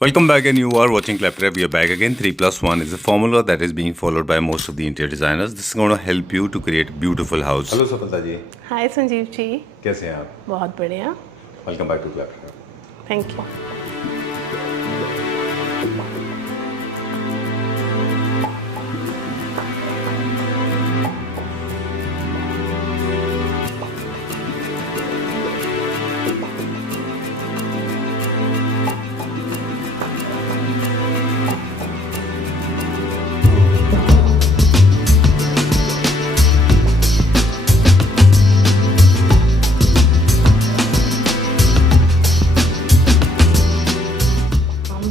Welcome back, and you are watching Claptrap. We are back again. 3+1 is a formula that is being followed by most of the interior designers. This is going to help you to create a beautiful house. Hello सफलता जी, हाय संजीव जी, कैसे हैं आप? बहुत बढ़िया, welcome back to Claptrap. Thank you.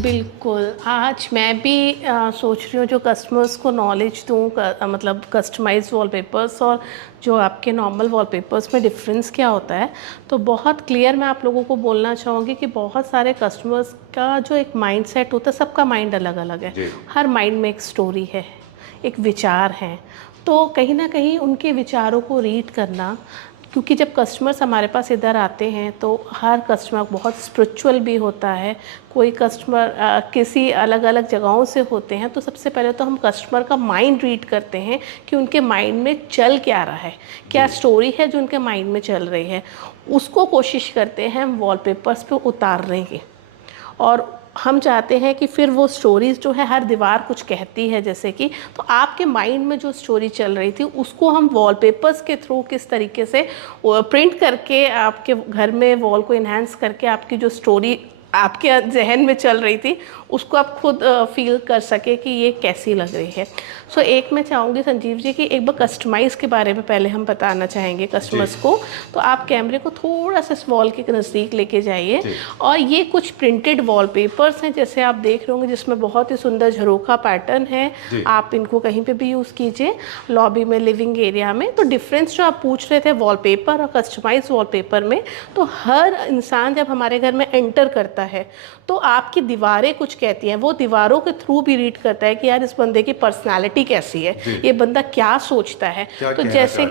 बिल्कुल, आज मैं भी सोच रही हूँ जो कस्टमर्स को नॉलेज दूँ, मतलब कस्टमाइज्ड वॉलपेपर्स और जो आपके नॉर्मल वॉलपेपर्स में डिफरेंस क्या होता है। तो बहुत क्लियर मैं आप लोगों को बोलना चाहूँगी कि बहुत सारे कस्टमर्स का जो एक माइंडसेट होता है, सबका माइंड अलग अलग है। हर माइंड में एक स्टोरी है, एक विचार हैं, तो कहीं ना कहीं उनके विचारों को रीड करना, क्योंकि जब कस्टमर्स हमारे पास इधर आते हैं तो हर कस्टमर बहुत स्पिरिचुअल भी होता है, कोई कस्टमर किसी अलग अलग जगहों से होते हैं। तो सबसे पहले तो हम कस्टमर का माइंड रीड करते हैं कि उनके माइंड में चल क्या रहा है, क्या स्टोरी है जो उनके माइंड में चल रही है, उसको कोशिश करते हैं हम वॉलपेपर्स पे उतारने की। और हम चाहते हैं कि फिर वो स्टोरीज़ जो है, हर दीवार कुछ कहती है जैसे कि, तो आपके माइंड में जो स्टोरी चल रही थी उसको हम वॉलपेपर्स के थ्रू किस तरीके से प्रिंट करके आपके घर में वॉल को इन्हांस करके आपकी जो स्टोरी आपके जहन में चल रही थी उसको आप खुद फील कर सके कि ये कैसी लग रही है। सो एक मैं चाहूँगी संजीव जी कि एक बार कस्टमाइज़ के बारे में पहले हम बताना चाहेंगे कस्टमर्स को। तो आप कैमरे को थोड़ा सा इस वॉल के नज़दीक लेके जाइए, और ये कुछ प्रिंटेड वॉलपेपर्स हैं जैसे आप देख रहे होंगे, जिसमें बहुत ही सुंदर झरोखा पैटर्न है। आप इनको कहीं पर भी यूज़ कीजिए, लॉबी में, लिविंग एरिया में। तो डिफरेंस जो आप पूछ रहे थे वॉलपेपर और कस्टमाइज वॉलपेपर में, तो हर इंसान जब हमारे घर में एंटर करता है तो आपकी दीवारें कुछ कहती हैं, वो दीवारों के थ्रू भी रीड करता है कि यार इस बंदे की पर्सनालिटी कैसी है, ये बंदा क्या सोचता है। तो जैसे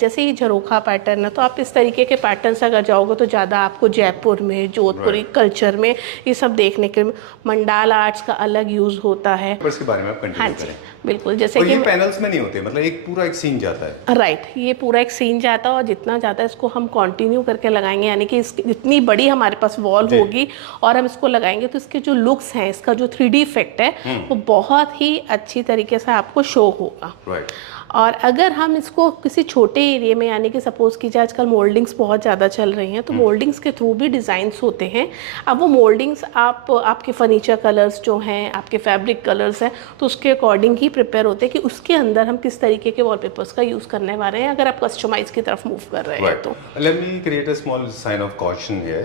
जैसे ये झरोखा पैटर्न है, तो आप इस तरीके के पैटर्न से अगर जाओगे तो ज़्यादा आपको जयपुर में, जोधपुरी कल्चर में ये सब देखने के मंडाला आर्ट्स का अलग यूज़ होता है। इसके बारे में आप कंटिन्यू करें। बिल्कुल, जैसे कि ये पैनल्स में नहीं होते, मतलब एक पूरा एक सीन जाता है। राइट, ये पूरा एक सीन जाता है, और जितना ज़्यादा इसको हम कंटिन्यू करके लगाएंगे, यानी कि जितनी बड़ी हमारे पास वॉल होगी और हम इसको लगाएंगे तो इसके जो लुक्स हैं, इसका जो 3D इफेक्ट है वो बहुत ही अच्छी तरीके से आपको शो होगा। राइट। और अगर हम इसको किसी छोटे एरिया में, यानी कि सपोज़ कीजिए आजकल मोल्डिंग्स बहुत ज़्यादा चल रही हैं, तो मोल्डिंग्स के थ्रू भी डिज़ाइंस होते हैं। अब वो मोल्डिंग्स आपके फर्नीचर कलर्स जो हैं, आपके फैब्रिक कलर्स हैं, तो उसके अकॉर्डिंग ही प्रिपेयर होते हैं कि उसके अंदर हम किस तरीके के वॉलपेपर्स का यूज़ करने वाले हैं, अगर आप कस्टमाइज़ की तरफ मूव कर रहे हैं तो। Let me create a small sign of caution here.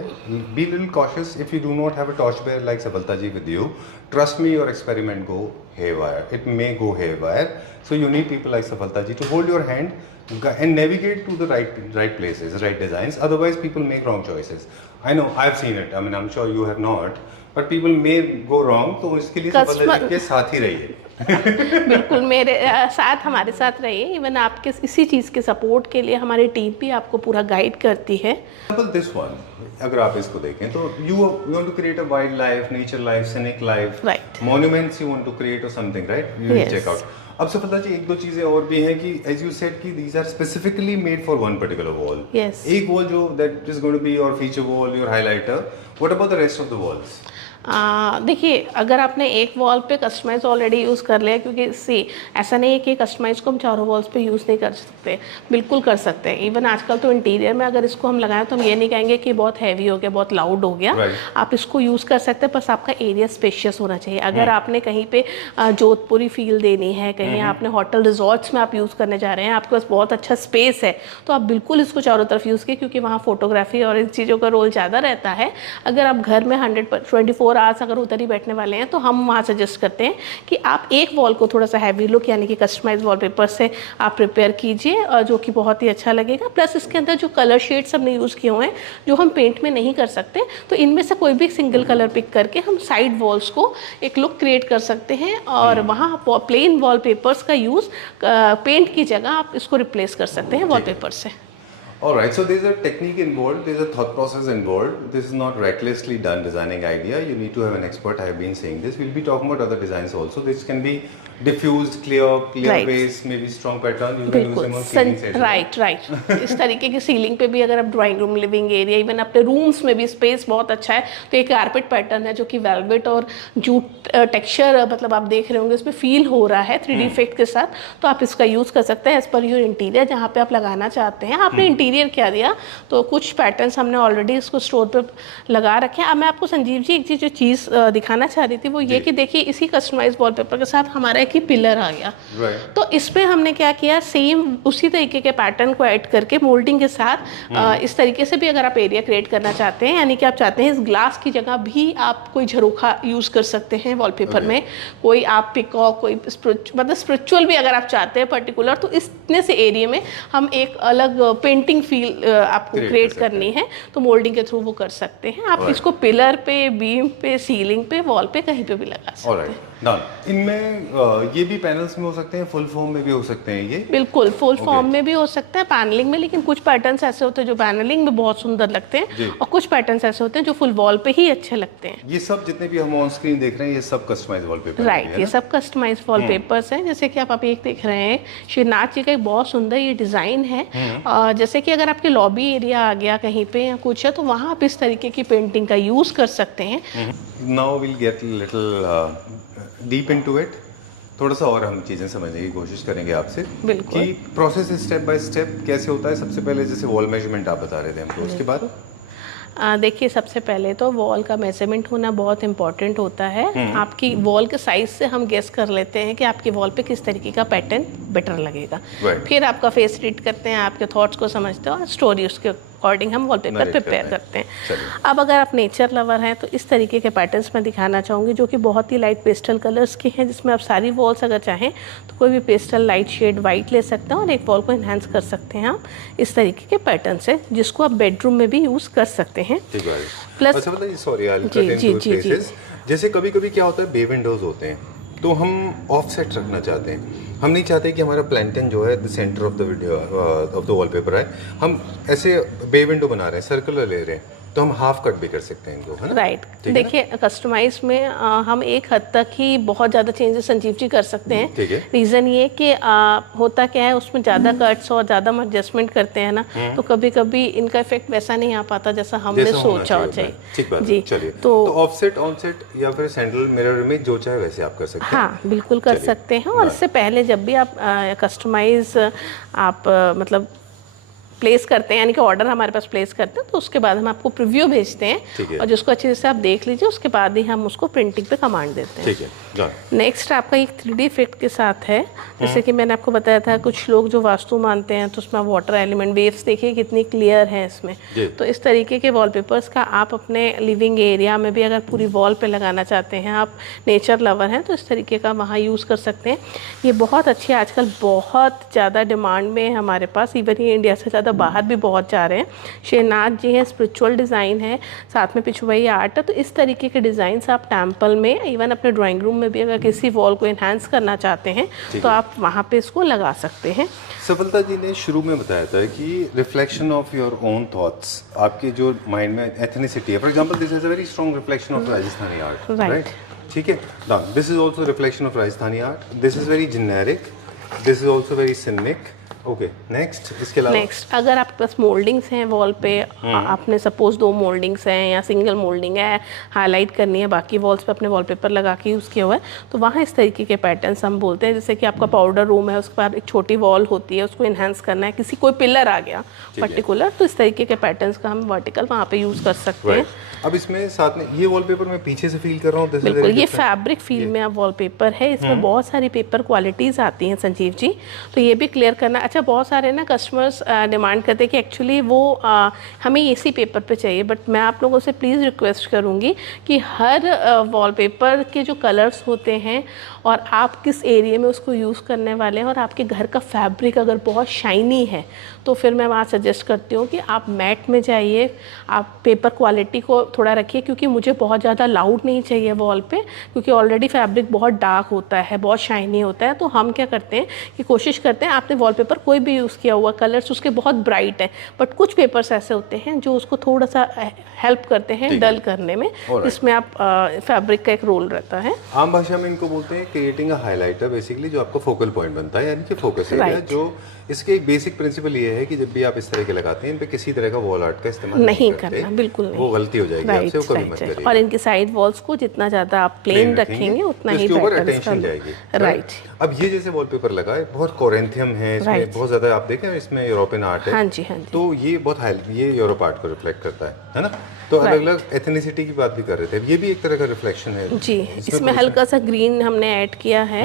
Be little cautious if you do not have a torchbearer like Safalta ji with you. Trust me, your experiment go haywire. It may go haywire. So you need people like Safalta ji to hold your hand and navigate to the right places, right designs. Otherwise, people make wrong choices. I know, I've seen it. I mean, I'm sure you have not. But people may go wrong. तो इसके लिए Safalta ji के साथ ही रहिए। बिल्कुल, मेरे साथ, हमारे साथ रहिए। इवन आपके इसी चीज़ के सपोर्ट के लिए हमारी टीम भी आपको पूरा गाइड करती है। This one, अगर आप इसको देखें तो you want to create a wild life, nature life, scenic life, right, monuments you want to create or something, right? You will check out. अब सफलता जी, एक दो चीजें और भी हैं कि as you said कि these are specifically made for one particular wall. Yes. एक wall जो that is going to be your feature wall, your highlighter. What about the rest of the walls? देखिए, अगर आपने एक वॉल पे customise already use कर लिया, क्योंकि ऐसा नहीं है कि कस्टमाइज को हम चारों वॉल्स पे यूज़ नहीं कर सकते, बिल्कुल कर सकते हैं। इवन आजकल तो इंटीरियर में अगर इसको हम लगाएं तो हम ये नहीं कहेंगे कि बहुत हैवी हो गया, बहुत लाउड हो गया। आप इसको यूज़ कर सकते हैं, बस आपका एरिया स्पेशियस होना चाहिए। अगर आपने कहीं पे जोधपुरी फील देनी है, कहीं आपने होटल रिजॉर्ट्स में आप यूज़ करने जा रहे हैं, आपके पास बहुत अच्छा स्पेस है, तो आप बिल्कुल इसको चारों तरफ यूज़ कीजिए, क्योंकि वहाँ फोटोग्राफी और इन चीज़ों का रोल ज़्यादा रहता है। अगर आप घर में 124 आवर्स अगर उधर ही बैठने वाले हैं तो हम वहाँ सजेस्ट करते हैं कि आप एक वॉल को थोड़ा सा हैवी लुक, यानी कि कस्टमाइज वॉलपेपर से आप प्रिपेयर कीजिए, और जो कि बहुत ही अच्छा लगेगा। प्लस इसके अंदर जो कलर शेड्स हमने यूज़ किए हुए हैं, जो हम पेंट में नहीं कर सकते, तो इनमें से कोई भी सिंगल कलर पिक करके हम साइड वॉल्स को एक लुक क्रिएट कर सकते हैं, और वहाँ प्लेन वॉलपेपर्स का यूज़ पेंट की जगह आप इसको रिप्लेस कर सकते हैं वॉलपेपर से। All right, so there's a technique involved, there's a thought process involved. This is not recklessly done designing idea. You need to have an expert. I have been saying this. We'll be talking about other designs also. This can be diffused, clear Right. base, maybe strong pattern. You can use them on ceiling sets. Right right इस तरीके की ceiling पे भी अगर आप drawing room, living area, even अपने rooms में भी स्पेस बहुत अच्छा है तो एक कारपेट पैटर्न है जो कि वेलवेट और जूट टेक्सचर मतलब आप देख रहे होंगे इसमें फील हो रहा है 3D इफेक्ट के साथ, तो आप इसका यूज़ कर सकते हैं एज पर योर इंटीरियर जहाँ पे आप लगाना चाहते हैं। आपने इंटीरियर क्या दिया, तो कुछ पैटर्न्स हमने ऑलरेडी इसको स्टोर पे लगा रखे हैं। अब मैं आपको संजीव जी एक चीज़ दिखाना चाह रही थी, वो ये कि देखिए इसी कस्टमाइज वॉलपेपर के साथ हमारा एक ही पिलर आ गया। Right. तो इस पे हमने क्या किया, सेम उसी तरीके के पैटर्न को ऐड करके मोल्डिंग के साथ इस तरीके से भी अगर आप एरिया क्रिएट करना चाहते हैं, यानी कि आप चाहते हैं इस ग्लास की जगह भी आप कोई झरोखा यूज़ कर सकते हैं वॉलपेपर में, कोई आप पिकॉक, कोई मतलब स्पिरिचुअल भी अगर आप चाहते हैं पर्टिकुलर, तो इतने से एरिया में हम एक अलग पेंटिंग फील आपको क्रिएट करनी है तो मोल्डिंग के थ्रू वो कर सकते हैं। आप इसको पिलर पे, बीम पे, सीलिंग पे, वॉल पे कहीं पे भी लगा सकते हैं। डन। इनमें ये भी पैनल्स में हो सकते हैं, फुल फॉर्म में भी हो सकते हैं ये? बिल्कुल फुल फॉर्म में भी हो सकता है, पैनलिंग में, लेकिन कुछ पैटर्न्स ऐसे होते हैं जो पैनलिंग में बहुत सुंदर लगते हैं और कुछ पैटर्न्स ऐसे होते हैं जो फुल वॉल पे ही अच्छे लगते हैं। ये सब जितने भी हम ऑन स्क्रीन देख रहे हैं ये सब कस्टमाइज वॉलपेपर हैं? राइट, ये सब कस्टमाइज वॉलपेपर्स हैं। जैसे कि आप अभी एक देख रहे हैं श्रीनाथ जी का एक बहुत सुंदर ये डिज़ाइन है। जैसे कि अगर आपके लॉबी एरिया आ गया कहीं पे या कुछ है तो वहाँ आप इस तरीके की पेंटिंग का यूज़ कर सकते हैं। Now will get little deep into it, थोड़ा सा और हम चीज़ें समझने की कोशिश करेंगे आपसे बिल्कुल। कि प्रोसेस स्टेप बाय स्टेप कैसे होता है। सबसे पहले जैसे वॉल मेजरमेंट आप बता रहे थे हमको, उसके बाद देखिए सबसे पहले तो वॉल का मेजरमेंट होना बहुत इंपॉर्टेंट होता है। आपकी वॉल के साइज से हम गेस कर लेते हैं कि आपकी वॉल पे किस तरीके का पैटर्न बेटर लगेगा। फिर आपका फेस रीड करते हैं, आपके थॉट्स को समझते हैं और स्टोरी उसके अकॉर्डिंग हम वॉलपेपर प्रिपेयर करते हैं। अब अगर आप नेचर लवर हैं तो इस तरीके के पैटर्न्स मैं दिखाना चाहूँगी जो कि बहुत ही लाइट पेस्टल कलर्स के हैं, जिसमें आप सारी वॉल्स अगर चाहें तो कोई भी पेस्टल लाइट शेड वाइट ले सकते हैं और एक वॉल को इन्हांस कर सकते हैं आप इस तरीके के पैटर्न से, जिसको आप बेडरूम में भी यूज़ कर सकते हैं। प्लस सॉरी जी, जैसे कभी कभी क्या होता है बे विंडोज होते हैं तो हम ऑफसेट रखना चाहते हैं, हम नहीं चाहते कि हमारा प्लैंटन जो है the centre of the video of the wallpaper है, हम ऐसे बे विंडो बना रहे हैं, सर्कुलर ले रहे हैं, तो हम हाफ कट भी कर सकते हैं इनको, है ना? राइट। देखिए कस्टमाइज में हम एक हद तक ही बहुत ज़्यादा चेंजेस संजीव जी कर सकते हैं। ठीक है। रीज़न ये कि होता क्या है उसमें ज़्यादा कट्स और ज़्यादा हम एडजस्टमेंट करते हैं ना, तो कभी कभी इनका इफेक्ट वैसा नहीं आ पाता जैसा हमने सोचा हो चाहिए। ठीक बात जी, चलिए तो ऑफसेट, ऑनसेट या फिर सेंट्रल मिरर में जो चाहे वैसे आप कर सकते हैं। हाँ बिल्कुल कर सकते हैं। और इससे पहले जब भी आप कस्टमाइज आप मतलब प्लेस करते हैं, यानी कि ऑर्डर हमारे पास प्लेस करते हैं, तो उसके बाद हम आपको प्रीव्यू भेजते हैं और जिसको अच्छे से आप देख लीजिए, उसके बाद ही हम उसको प्रिंटिंग पे कमांड देते हैं। ठीक है। नेक्स्ट आपका एक 3D इफेक्ट के साथ है, जैसे कि मैंने आपको बताया था कुछ लोग जो वास्तु मानते हैं तो उसमें वाटर एलिमेंट वेव्स देखिए कितनी क्लियर है इसमें। तो इस तरीके के वॉलपेपर्स का आप अपने लिविंग एरिया में भी अगर पूरी वॉल पे लगाना चाहते हैं, आप नेचर लवर हैं तो इस तरीके का वहाँ यूज़ कर सकते हैं। ये बहुत अच्छी आजकल बहुत ज़्यादा डिमांड में है हमारे पास, इवन ये इंडिया से ज़्यादा बाहर भी बहुत जा रहे हैं। श्रीनाथ जी हैं, स्पिरिचुअल डिज़ाइन है, साथ में पिछुआई आर्ट है, तो इस तरीके के डिज़ाइंस आप टेम्पल में, इवन अपने ड्राइंग रूम में भी अगर किसी वॉल को एनहांस करना चाहते हैं तो आप वहाँ पे इसको लगा सकते हैं। सफलता जी ने शुरू में बताया था कि reflection of your own thoughts, आपके जो माइंड में एथनिसिटी है, for example this is a very strong reflection of Rajasthani art, right? ठीक है, this is also reflection of Rajasthani art, this is very generic, this is also very scenic. Okay, next इसके अलावा next अगर आपके पास mouldings हैं wall पे, आपने suppose 2 mouldings हैं या सिंगल मोल्डिंग है, हाईलाइट करनी है, बाकी वॉल्स पे अपने वॉलपेपर लगा के यूज़ किया हुआ है, तो वहाँ इस तरीके के पैटर्न्स हम बोलते हैं। जैसे कि आपका पाउडर रूम है, उसके बाद एक छोटी वॉल होती है, उसको इन्हांस करना है, किसी कोई पिलर आ गया पर्टिकुलर, तो इस तरीके के पैटर्न्स का हम वर्टिकल वहाँ पे यूज़ कर सकते हैं। अब इसमें साथ में ये वॉलपेपर मैं पीछे से फील कर रहा हूँ, बिल्कुल ये फैब्रिक फील में अब वॉलपेपर है, इसमें बहुत सारी पेपर क्वालिटीज़ आती हैं संजीव जी, तो ये भी क्लियर करना। अच्छा, बहुत सारे ना कस्टमर्स डिमांड करते हैं कि एक्चुअली वो हमें इसी पेपर पे चाहिए, बट मैं आप लोगों से प्लीज़ रिक्वेस्ट करूँगी कि हर वॉलपेपर के जो कलर्स होते हैं और आप किस एरिया में उसको यूज़ करने वाले हैं, और आपके घर का फैब्रिक अगर बहुत शाइनी है तो फिर मैं वहाँ सजेस्ट करती हूँ कि आप मैट में जाइए, आप पेपर क्वालिटी को थोड़ा रखिए, क्योंकि मुझे बहुत ज़्यादा लाउड नहीं चाहिए वॉल पे, क्योंकि ऑलरेडी फैब्रिक बहुत डार्क होता है, बहुत शाइनी होता है। तो हम क्या करते हैं कि कोशिश करते हैं, आपने वॉलपेपर वॉलपेपर कोई भी यूज़ किया हुआ, कलर्स उसके बहुत ब्राइट हैं, बट कुछ पेपर्स ऐसे होते हैं जो उसको थोड़ा सा हेल्प करते हैं डल करने में, इसमें आप फैब्रिक का एक रोल रहता है। आम भाषा में इनको बोलते हैं क्रिएटिंग अ हाइलाइटर, बेसिकली जो आपका फोकल पॉइंट बनता है, यानी कि फोकस एरिया। जो इसके एक बेसिक प्रिंसिपल ये है कि जब भी आप इस तरह के लगाते हैं, इन पे किसी तरह का वॉल आर्ट का इस्तेमाल नहीं करना, बिल्कुल नहीं, वो गलती हो जाएगी आपसे, वो कभी मत करिए। और इनकी साइड वॉल्स को जितना ज़्यादा आप प्लेन रखेंगे उतना ही अटेंशन जाएगी। राइट। अब ये जैसे वॉलपेपर लगा है, बहुत कोरिंथियम है इसमें, बहुत ज्यादा आप देखें इसमें यूरोपियन आर्ट है। हाँ जी, हाँ जी। तो ये बहुत हाई, ये यूरोप आर्ट को रिफ्लेक्ट करता है ना। तो अलग अलग एथनिसिटी की बात भी कर रहे थे, ये भी एक तरह का रिफ्लेक्शन है जी। इसमें हल्का सा ग्रीन हमने ऐड किया है,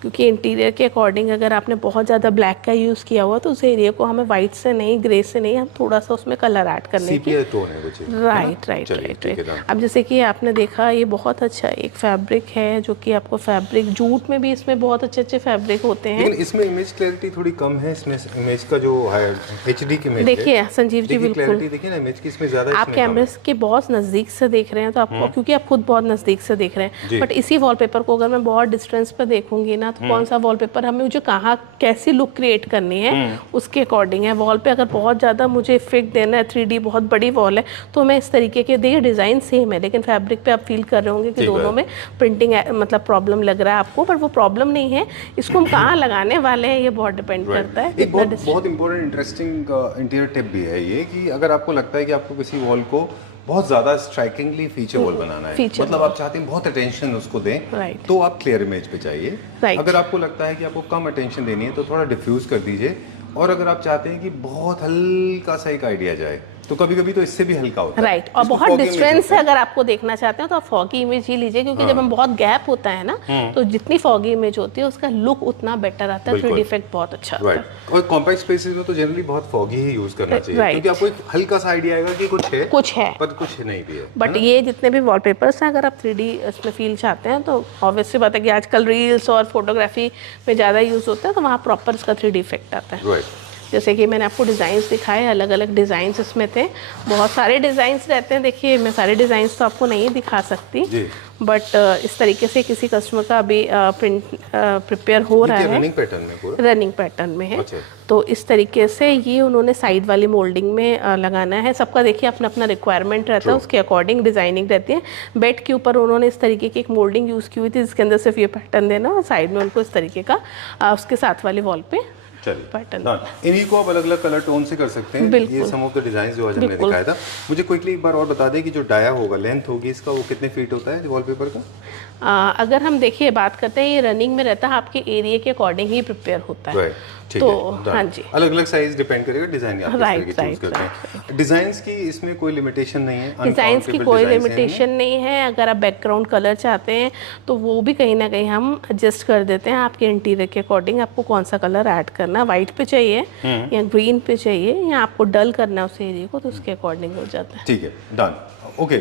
क्योंकि इंटीरियर के अकॉर्डिंग अगर आपने बहुत ज़्यादा ब्लैक का यूज़ किया हुआ तो उस एरिया को हमें वाइट से नहीं, ग्रे से नहीं, हम थोड़ा सा उसमें कलर ऐड करने की। टोन है वो चीज़। राइट। अब जैसे कि आपने देखा, ये बहुत अच्छा एक फैब्रिक है जो कि आपको फैब्रिक, जूट में भी इसमें बहुत अच्छे अच्छे फैब्रिक होते हैं, लेकिन इसमें इमेज क्लैरिटी थोड़ी कम है। इसमें इमेज का जो HD की इमेज देखिए संजीव जी, बिल्कुल देखिए ना, इमेज की इसमें ज़्यादा, आप कैमरे के बहुत नज़दीक से देख रहे हैं तो आपको, क्योंकि आप खुद बहुत नज़दीक से देख रहे हैं, बट इसी वॉलपेपर को अगर मैं बहुत डिस्टेंस पर देखूंगी ना, तो कौन सा वॉलपेपर हमें मुझे कहाँ कैसी लुक क्रिएट करनी है उसके अकॉर्डिंग है। वॉल पे अगर बहुत ज़्यादा मुझे इफेक्ट देना है, 3D बहुत बड़ी वॉल है, तो मैं इस तरीके के, देखिए डिज़ाइन सेम है लेकिन फैब्रिक पे आप फील कर रहे होंगे कि दोनों में प्रिंटिंग मतलब प्रॉब्लम लग रहा है आपको, पर वो प्रॉब्लम नहीं है। इसको हम कहाँ लगाने वाले हैं ये बहुत डिपेंड करता है। एक बहुत इंपॉर्टेंट इंटरेस्टिंग इंटीरियर टिप भी है ये, कि अगर आपको लगता है कि आपको किसी वॉल को बहुत ज़्यादा स्ट्राइकिंगली फीचर वॉल बनाना है, मतलब आप चाहते हैं बहुत अटेंशन उसको दें, तो आप क्लियर इमेज पे चाहिए। अगर आपको लगता है कि आपको कम अटेंशन देनी है तो थोड़ा डिफ्यूज कर दीजिए, और अगर आप चाहते हैं कि बहुत हल्का सा एक आइडिया जाए तो कभी कभी तो इससे भी हल्का होता है। राइट। और बहुत डिस्टेंस है, अगर आपको देखना चाहते हैं तो आप फॉगी इमेज ही लीजिए, क्योंकि जब हम बहुत गैप होता है ना, तो जितनी फॉगी इमेज होती है उसका लुक उतना बेटर आता है, 3D इफेक्ट बहुत अच्छा आता है। और कॉम्पैक्ट स्पेसेस में तो जनरली बहुत फॉगी ही यूज करना चाहिए, क्योंकि आपको एक हल्का सा आइडिया आएगा कि कुछ है पर कुछ नहीं भी है। बट ये जितने भी वॉलपेपर्स हैं, अगर आप 3D इसमें फील चाहते हैं तो ऑब्वियसली बात है कि आजकल रील्स और फोटोग्राफी में ज़्यादा यूज होता है, तो वहाँ प्रॉपर इसका 3D इफेक्ट आता है। जैसे कि मैंने आपको डिज़ाइंस दिखाए, अलग अलग डिज़ाइंस इसमें थे, बहुत सारे डिज़ाइंस रहते हैं। देखिए मैं सारे डिज़ाइंस तो आपको नहीं दिखा सकती, बट इस तरीके से किसी कस्टमर का अभी प्रिंट प्रिपेयर हो रहा है, रनिंग पैटर्न में, पूरा रनिंग पैटर्न में है। तो इस तरीके से ये उन्होंने साइड वाली मोल्डिंग में लगाना है। सबका देखिए अपना अपना रिक्वायरमेंट रहता है, उसके अकॉर्डिंग डिज़ाइनिंग रहती है। बेड के ऊपर उन्होंने इस तरीके की एक मोल्डिंग यूज़ की हुई थी, जिसके अंदर सिर्फ ये पैटर्न देना और साइड में उनको इस तरीके का उसके साथ वाली वॉल पे पैटर्न। इन्हीं को आप अलग अलग कलर टोन से कर सकते हैं। ये सम ऑफ द डिजाइन जो आज हमने दिखाया था। मुझे क्विकली एक बार और बता दें कि जो डाया होगा, लेंथ होगी इसका, वो कितने फीट होता है वॉलपेपर का? अगर हम देखिए बात करते हैं, ये रनिंग में रहता है, आपके एरिया के अकॉर्डिंग ही प्रिपेयर होता है। तो हाँ जी, अलग अलग साइज डिपेंड करेगा डिजाइन आप किस तरह की चूज करते हैं। डिजाइंस की इसमें कोई लिमिटेशन नहीं है, डिजाइंस की कोई लिमिटेशन नहीं है। अगर आप बैकग्राउंड कलर चाहते हैं तो वो भी कहीं ना कहीं हम एडजस्ट कर देते हैं आपके इंटीरियर के अकॉर्डिंग। आपको कौन सा कलर ऐड करना, व्हाइट पे चाहिए या ग्रीन पे चाहिए, या आपको डल करना है उस एरिया को, तो उसके अकॉर्डिंग हो जाता है। ठीक है, डन। ओके,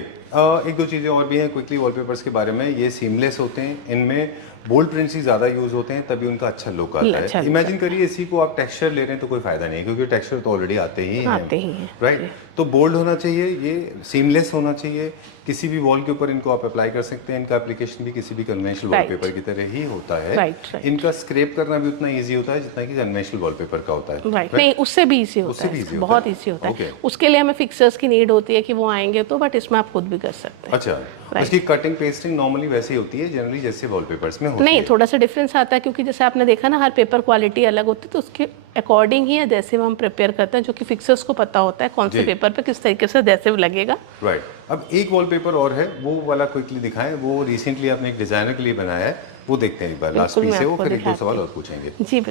एक दो चीज़ें और भी हैं क्विकली वॉलपेपर्स के बारे में। ये सीमलेस होते हैं, इनमें बोल्ड प्रिंट्स ही ज़्यादा यूज़ होते हैं, तभी उनका अच्छा लुक आता है। इमेजिन करिए इसी को आप टेक्सचर ले रहे हैं तो कोई फ़ायदा नहीं है, क्योंकि टेक्सचर तो ऑलरेडी आते ही हैं, राइट। तो बोल्ड होना चाहिए, ये सीमलेस होना चाहिए। किसी भी वॉल के ऊपर इनको आप अप्लाई कर सकते हैं। इनका एप्लीकेशन भी किसी भी कन्वेंशनल वॉलपेपर की तरह ही होता है। इनका स्क्रैप करना भी उतना ईजी होता है जितना कि कन्वेंशनल वॉलपेपर का होता है। नहीं, उससे भी ईजी होता है, बहुत ईजी होता है। उसके लिए हमें फिक्सर्स की नीड होती है कि वो आएंगे तो, बट इसमें आप खुद भी कर सकते हैं। अच्छा, इसकी कटिंग पेस्टिंग नॉर्मली वैसे ही होती है जनरली जैसे वॉलपेपर्स में होती है? नहीं, थोड़ा सा डिफरेंस आता है, क्योंकि जैसे आपने देखा ना, हर पेपर क्वालिटी अलग होती है, तो उसके अकॉर्डिंग ही जैसे हम प्रिपेयर करते हैं, जो कि फिक्सर्स को पता होता है कौन से पेपर पे किस तरीके से एडेसिव लगेगा। राइट। अब एक वॉलपेपर और है, वो वाला क्विकली दिखाएं। वो रिसेंटली आपने एक डिजाइनर के लिए बनाया है, वो देखते हैं एक बार लास्ट पीस है वो, फिर एक दो सवाल और पूछेंगे। जी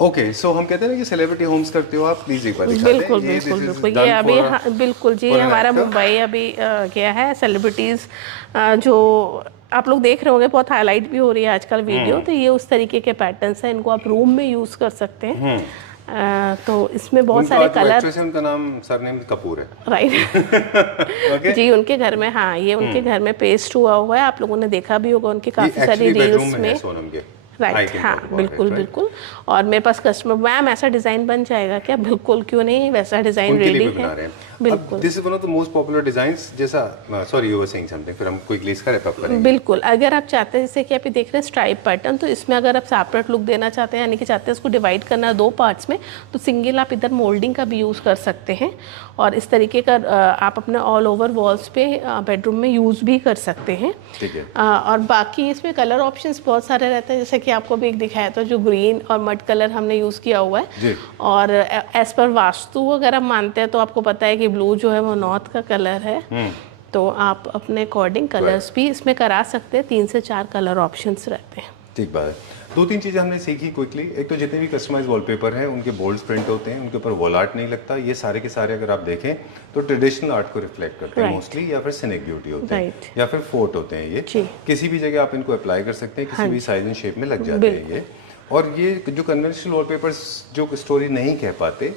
ओके, सो हम कहते हैं ना कि सेलिब्रिटी होम्स करते हो आप, प्लीज एक बार दिखा दें। बिल्कुल बिल्कुल बिल्कुल, ये अभी बिल्कुल जी, हमारा मुंबई अभी गया है सेलिब्रिटीज़, जो आप लोग देख रहे होंगे, बहुत हाईलाइट भी हो रही है आजकल वीडियो। तो ये उस तरीके के पैटर्न्स हैं, इनको आप रूम में यूज़ कर सकते हैं। तो इसमें बहुत सारे कलर, उनका नाम सरनेम कपूर है, राइट। जी, उनके घर में, हाँ, ये उनके घर में पेस्ट हुआ है। आप लोगों ने देखा भी होगा उनके काफ़ी सारी रील्स में, राइट, हाँ बिल्कुल बिल्कुल। और मेरे पास कस्टमर, मैम ऐसा डिज़ाइन बन जाएगा क्या? बिल्कुल, क्यों नहीं, वैसा डिज़ाइन रेडी है। बिल्कुल, this is one of the most popular designs. जैसा sorry, you were saying something, फिर हम क्विकली इसका रैप अप करेंगे। बिल्कुल, अगर आप चाहते हैं, जैसे कि आप ये देख रहे हैं स्ट्राइप पैटर्न, तो इसमें अगर आप सेपरेट लुक देना चाहते हैं, यानी कि चाहते हैं इसको डिवाइड करना 2 पार्ट्स में, तो सिंगल आप इधर मोल्डिंग का भी यूज़ कर सकते हैं। और इस तरीके का आप अपने ऑल ओवर वॉल्स पे बेडरूम में यूज़ भी कर सकते हैं। ठीक है। और बाकी इसमें कलर ऑप्शंस बहुत सारे रहते हैं, जैसे कि आपको भी एक दिखाया था, जो ग्रीन और मड कलर हमने यूज़ किया हुआ है। और एज पर वास्तु अगर आप मानते हैं तो आपको पता है कि ब्लू जो है वो नॉर्थ का कलर है, तो आप अपने अकॉर्डिंग कलर्स भी इसमें करा सकते हैं। 3 से 4 कलर ऑप्शंस रहते हैं। ठीक बात है। 2-3 चीज़ें हमने सीखी क्विकली। एक तो जितने भी कस्टमाइज वॉलपेपर हैं उनके बोल्ड प्रिंट होते हैं, उनके ऊपर वॉल आर्ट नहीं लगता। ये सारे के सारे अगर आप देखें तो ट्रेडिशनल आर्ट को रिफ्लेक्ट करते हैं मोस्टली, या फिर सिनिक ब्यूटी होते हैं, या फिर फोर्ट होते हैं। ये किसी भी जगह आप इनको अप्लाई कर सकते हैं, किसी भी साइज एंड शेप में लग जाते हैं ये। और ये जो कन्वेंशनल वॉलपेपर्स जो स्टोरी नहीं कह पाते,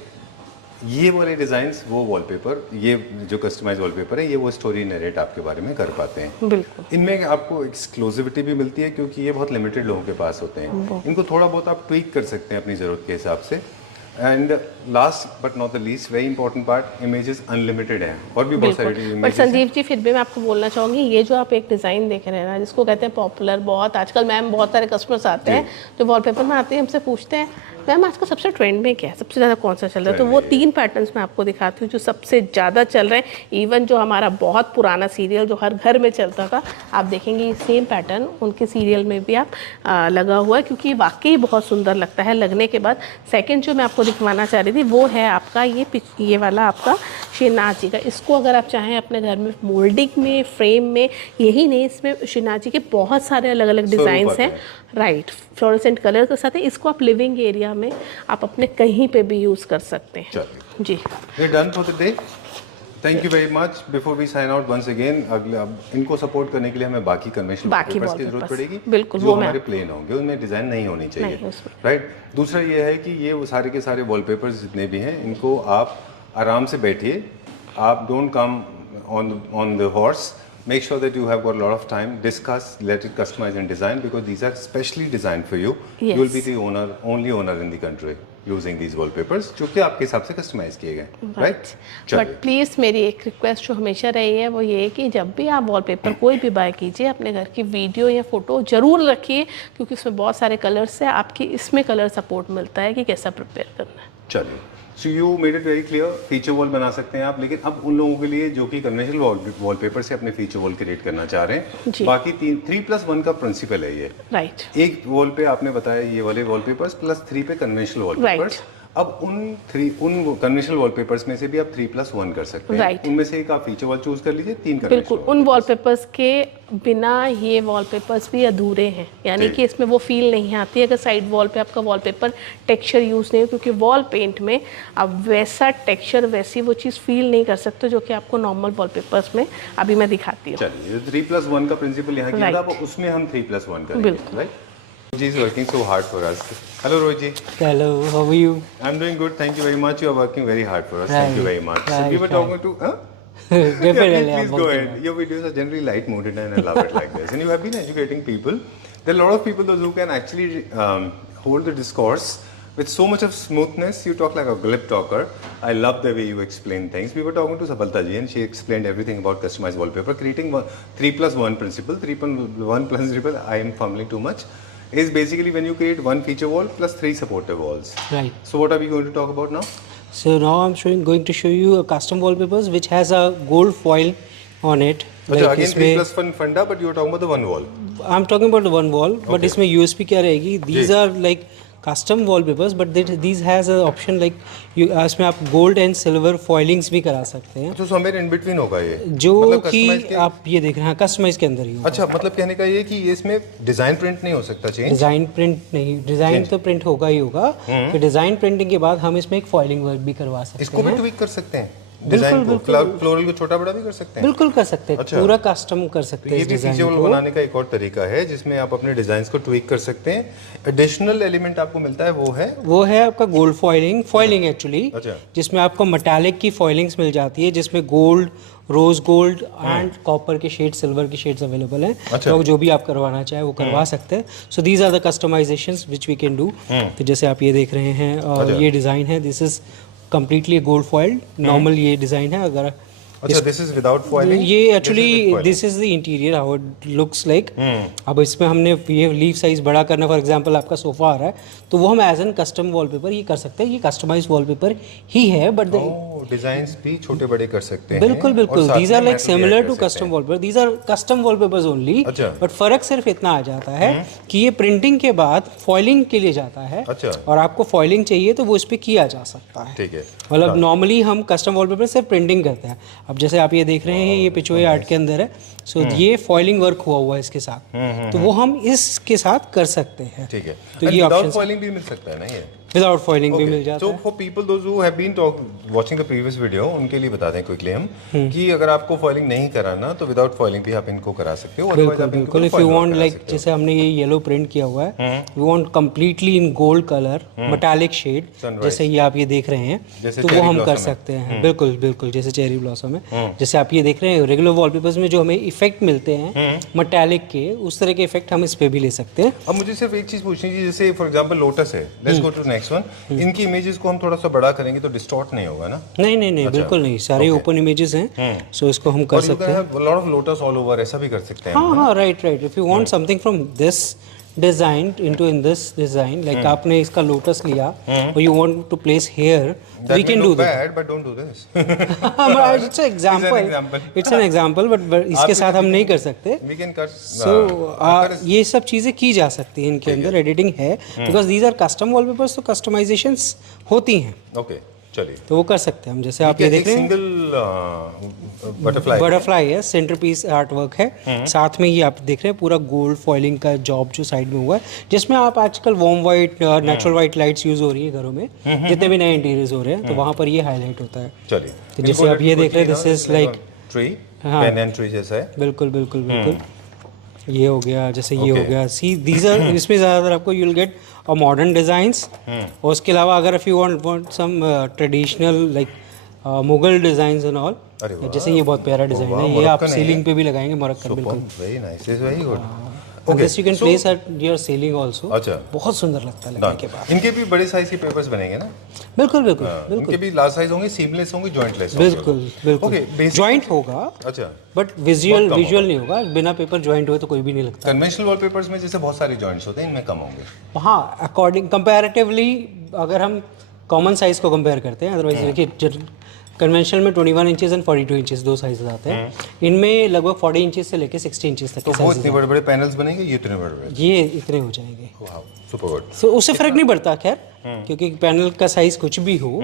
ये वाले डिजाइन्स, वो वॉलपेपर, ये जो कस्टमाइज वॉलपेपर है, ये वो स्टोरी नरेट आपके बारे में कर पाते हैं। बिल्कुल, इनमें आपको एक्सक्लूसिविटी भी मिलती है, क्योंकि ये बहुत लिमिटेड लोगों के पास होते हैं। इनको थोड़ा बहुत आप ट्वीक कर सकते हैं अपनी ज़रूरत के हिसाब से। And last but not the least, very important part, images unlimited हैं, और भी बहुत सारी बट इमेजेस। संजीव जी, फिर भी मैं आपको बोलना चाहूँगी, ये जो आप एक डिज़ाइन देख रहे हैं ना, जिसको कहते हैं पॉपुलर, बहुत आजकल मैम बहुत सारे कस्टमर्स आते हैं जो वॉलपेपर में आते हैं, हमसे पूछते हैं मैम आजकल सबसे ट्रेंड में क्या है, सबसे ज़्यादा कौन सा चल रहा है? तो वो 3 पैटर्न्स मैं आपको दिखाती हूँ जो सबसे ज़्यादा चल रहे हैं। इवन जो हमारा बहुत पुराना सीरियल जो हर घर में चलता था, आप देखेंगे ये सेम पैटर्न उनके सीरियल में भी आप लगा हुआ है, क्योंकि वाकई बहुत सुंदर लगता है लगने के बाद। सेकंड जो मैं आपको दिखवाना चाह रही थी वो है आपका ये वाला आपका श्रीनाथ जी का। इसको अगर आप चाहें अपने घर में मोल्डिंग में, फ्रेम में, यही नहीं, इसमें श्रीनाथ जी के बहुत सारे अलग अलग डिज़ाइंस हैं। राइट, फ्लोरेसेंट कलर के साथ है। इसको आप लिविंग एरिया में आप अपने कहीं पे भी यूज़ कर सकते हैं। जी, we are done for the day. Thank you very much. Before we sign out once again, अगले अब इनको सपोर्ट करने के लिए हमें बाकी कन्वेंशनल वॉलपेपर्स की जरूरत पड़ेगी। बिल्कुल, जो हमारे प्लेन होंगे, उनमें डिज़ाइन नहीं होनी चाहिए। राइट। दूसरा ये है कि ये वो सारे के सारे वॉलपेपर्स जितने भी हैं, इनको आप आराम से बैठिए, आप don't come on the horse. Make sure that you have got a lot of time. Discuss, let it customize and design, because these are specially designed for you. Yes. You will be the only owner in the country using these wallpapers, जो कि आपके हिसाब से customise किए गए। Right. But please मेरी एक request जो हमेशा रही है वो ये है कि जब भी आप वॉलपेपर कोई भी बाय कीजिए, अपने घर की वीडियो या फोटो जरूर रखिए, क्योंकि उसमें बहुत सारे कलर्स हैं। आपकी इसमें कलर सपोर्ट मिलता है कि कैसा प्रिपेयर करना है। चलिए, so you made it very clear. Feature wall बना सकते हैं आप, लेकिन अब उन लोगों के लिए जो कि कन्वेंशनल वॉलपेपर से अपने फीचर वॉल क्रिएट करना चाह रहे हैं, बाकी 3+1 का प्रिंसिपल है ये। राइट। एक वॉल पे आपने बताया ये वाले वॉलपेपर्स, +3 पे कन्वेंशनल वॉलपेपर्स। अब उन कन्वेंशनल वॉलपेपर्स में से भी आप 3+1 कर सकते हैं। उनमें से एक आप फीचर वॉल चूज कर लीजिए। 3 बिल्कुल, उन वॉलपेपर्स के बिना ये वॉलपेपर्स भी अधूरे हैं, यानी कि इसमें वो फील नहीं आती अगर साइड वॉल पे आपका वॉलपेपर टेक्सचर यूज़ नहीं हो, क्योंकि वॉल पेंट में आप वैसा टेक्सचर, वैसी वो चीज़ फील नहीं कर सकते जो कि आपको नॉर्मल वॉलपेपर्स में अभी मैं दिखाती हूँ। चलिए, 3+1 का प्रिंसिपल यहाँ किया था, अब उसमें हम 3+1 करेंगे। Right. Rohit is working so hard for us. Hello, Rohit. Hello, how are you? I'm doing good. Thank you very much. You are working very hard for us. Thank you very much. So we were talking to. Definitely. Yeah, please go ahead. Your videos are generally light-mooded, and I love it like this. And you have been educating people. There are a lot of people those who can actually hold the discourse with so much of smoothness. You talk like a glib talker. I love the way you explain things. We were talking to Sapalta ji, and she explained everything about customized wallpaper, creating 3+1 principle. 3+1 principle, I am fumbling too much. Is basically when you create one feature wall plus 3 supportive walls. Right. So what are we going to talk about now? So now I'm going to show you a custom wallpapers which has a gold foil on it. अच्छा, again 3+1 funda, but you are talking about the one wall. I'm talking about the one wall, but इसमें USP क्या रहेगी? These are like custom wallpapers, but these has an option like इसमें आप gold and silver foilings भी करा सकते हैं। तो somewhere in between होगा ये, जो कि आप ये देख रहे हैं कस्टमाइज के अंदर ही होगा। अच्छा, मतलब कहने का ये कि ये इसमें डिजाइन प्रिंट नहीं हो सकता चेंज? डिजाइन प्रिंट नहीं, डिजाइन तो प्रिंट होगा ही होगा। फिर डिजाइन प्रिंटिंग के बाद हम इसमें एक फॉइलिंग वर्क भी करवा सकते हैं। इसको भी ट्विक कर सकते हैं, डिजाइन को फ्लोरल को छोटा बड़ा भी कर सकते हैं। बिल्कुल कर सकते हैं। अच्छा। पूरा कस्टम कर सकते हैं। ये भी फीचर वॉल बनाने का एक और तरीका है जिसमें आप अपने डिजाइन्स को ट्विक कर सकते हैं। एडिशनल एलिमेंट आपको मिलता है वो है आपका गोल्ड फॉइलिंग एक्चुअली। अच्छा। जिसमें आपको मेटालिक की फॉइलिंग्स मिल जाती है, जिसमें gold rose gold and copper के शेड, सिल्वर के शेड्स अवेलेबल हैं। अच्छा। तो जो भी आप करवाना चाहे वो करवा सकते हैं। So these are the customisations which we can do. तो जैसे आप ये देख रहे हैं और ये डिज़ाइन है, this is completely gold foiled. Normal ये डिज़ाइन है। अगर अच्छा, दिस इज विदाउट फॉइलिंग? ये actually this is the interior how it looks like. अब इसमें हमने ये लीफ साइज बड़ा करना, फॉर एग्जांपल आपका सोफा आ रहा है तो वो हम एज एन कस्टम वॉलपेपर ये कर सकते हैं। ये कस्टमाइज्ड वॉलपेपर ही है, बट डिजाइन्स भी छोटे बड़े कर सकते हैं। बिल्कुल बिल्कुल, और दीज साथ आर में like metal similar add to कर कस्टम सकते wallpaper. These are custom wallpapers only. अच्छा। बट फर्क सिर्फ इतना आ जाता है कि ये प्रिंटिंग के बाद फॉइलिंग के लिए जाता है। अच्छा। और आपको फॉइलिंग चाहिए तो वो इस पे किया जा सकता है। ठीक है। मतलब नॉर्मली हम कस्टम वॉलपेपर से प्रिंटिंग करते हैं। अब जैसे आप ये देख रहे हैं ये पिछोए आर्ट के अंदर है। सो ये फॉइलिंग वर्क हुआ हुआ है इसके साथ। तो वो हम इसके साथ कर सकते हैं। ठीक है। तो ये विदाउट ऑप्शन फॉइलिंग भी मिल सकता है ना ये? विदाउट फॉइलिंग भी मिल जाता So है। for people those who have been watching the previous video, उनके लिए बता दें क्विकली हम कि अगर आपको फॉइलिंग नहीं कराना तो विदाउट फॉइलिंग भी आप इनको करा सकते हो। बिल्कुल बिल्कुल। इफ यू वांट लाइक जैसे हमने ये येलो प्रिंट किया हुआ है, we want completely in gold colour metallic shade, जैसे ये आप ये देख रहे हैं, तो वो हम कर सकते हैं। बिल्कुल बिल्कुल, जैसे चेरी ब्लॉसम है, जैसे आप ये देख रहे हैं रेगुलर वॉलपेपर्स में जो हमें इफेक्ट मिलते हैं मेटालिक के, उस तरह के इफेक्ट हम इस पे भी ले सकते हैं। अब मुझे सिर्फ एक चीज पूछनी है, जैसे फॉर एग्जांपल लोटस है, let's go to next one. इनकी इमेजेस को हम थोड़ा सा बड़ा करेंगे तो डिस्टॉर्ट नहीं होगा ना? नहीं नहीं नहीं, बिल्कुल नहीं, सारे ओपन इमेजेस हैं। सो इसको हम कर सकते हैं। Lot of lotus all over, ऐसा भी कर सकते हैं। हाँ हाँ, right right. If you want something from this design into in this design, like आपने इसका लोटस लिया और you want to place here, we can do that, but don't do this. It's an example, but इसके साथ हम नहीं कर सकते। We can cut. सो ये सब चीजें की जा सकती हैं, इनके अंदर एडिटिंग है, because these are custom wallpapers, तो कस्टमाइजेशंस होती हैं। ओके, चलिए। तो वो कर सकते हैं हम। जैसे आप ये देख रहे हैं सिंगल बटरफ्लाई है, सेंटर पीस आर्ट वर्क है। साथ में ये आप देख रहे हैं पूरा गोल्ड फॉइलिंग का जॉब जो साइड में हुआ है, जिसमें आप आजकल warm white, natural white lights use हो रही है घरों में, जितने भी नए इंटीरियर्स हो रहे हैं, तो वहाँ पर ये हाईलाइट होता है। चलिए, तो जैसे आप ये देख रहे हैं, this is like tree, pen and tree जैसा है। बिल्कुल बिल्कुल बिल्कुल। ये हो गया, जैसे ये हो गया। सी दीज आर, इसमें ज़्यादातर आपको you will get a modern designs. और उसके अलावा अगर if you want some traditional like Mughal designs and all, जैसे ये बहुत प्यारा डिज़ाइन है, ये आप सीलिंग पे भी लगाएंगे मोरक्कन। बिल्कुल, very nice, is very good. This you can place at your ceiling also. अच्छा, बहुत सुंदर लगता है लगने के बाद। इनके भी बड़े साइज के पेपर्स बनेंगे ना? बिल्कुल बिल्कुल इनके बिल्कुल भी लार्ज साइज होंगे, सीमलेस होंगे, जॉइंटलेस होंगे। बिल्कुल बिल्कुल। जॉइंट होगा, अच्छा, बट विजुअल नहीं होगा। बिना पेपर जॉइंट हुए तो कोई भी नहीं लगता। कन्वेंशनल वॉलपेपर्स में जैसे बहुत सारे जॉइंट्स होते हैं, इनमें कम होंगे। हाँ, अकॉर्डिंग कंपैरेटिवली अगर हम कॉमन साइज को कंपेयर करते हैं, अदरवाइज देखिए कन्वेंशनल में 21 इंचेस एंड 42 इंचेस दो साइजेस आते हैं। इनमें लगभग 40 इंचेस से लेके 60 इंचेस तक तो के वो साइजेस इतने बड़े बड़े पैनल्स बनेंगे, ये इतने बड़े? ये इतने हो जाएंगे। Wow, super good. सो उससे फर्क नहीं पड़ता खैर, क्योंकि पैनल का साइज कुछ भी हो,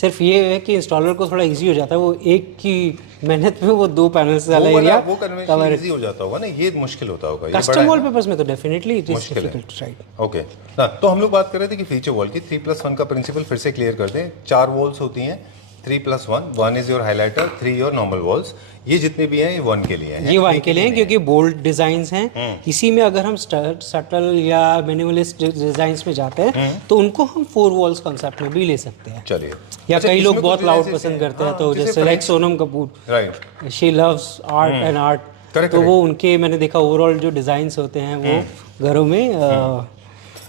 सिर्फ ये है कि इंस्टॉलर को थोड़ा इजी हो जाता है, वो एक की मेहनत में वो दो पैनल्स वाला एरिया वो कन्वेंशनल इजी हो जाता होगा ना, ये मुश्किल होता होगा। ये कस्टम वॉलपेपर्स में तो definitely it is difficult, right. Okay, तो हम लोग बात कर रहे थे कि फीचर वॉल की 3+1 का प्रिंसिपल फिर से क्लियर कर दें। 4 वॉल्स होती हैं, 3+1, 1 is your highlighter, 3 your normal walls. ये जितने भी हैं ये 1 के लिए हैं। ये 1 के लिए हैं क्योंकि बोल्ड डिजाइंस हैं। इसी में अगर हम सटल या मिनिमलिस्ट डिजाइन्स में जाते हैं तो उनको हम 4 वॉल्स कॉन्सेप्ट में भी ले सकते हैं। चलिए, या कई लोग बहुत लाउड पसंद करते हैं, तो जैसे like Sonam Kapoor, right, she loves art and art, तो वो उनके मैंने देखा ओवरऑल जो डिजाइन्स होते हैं वो घरों में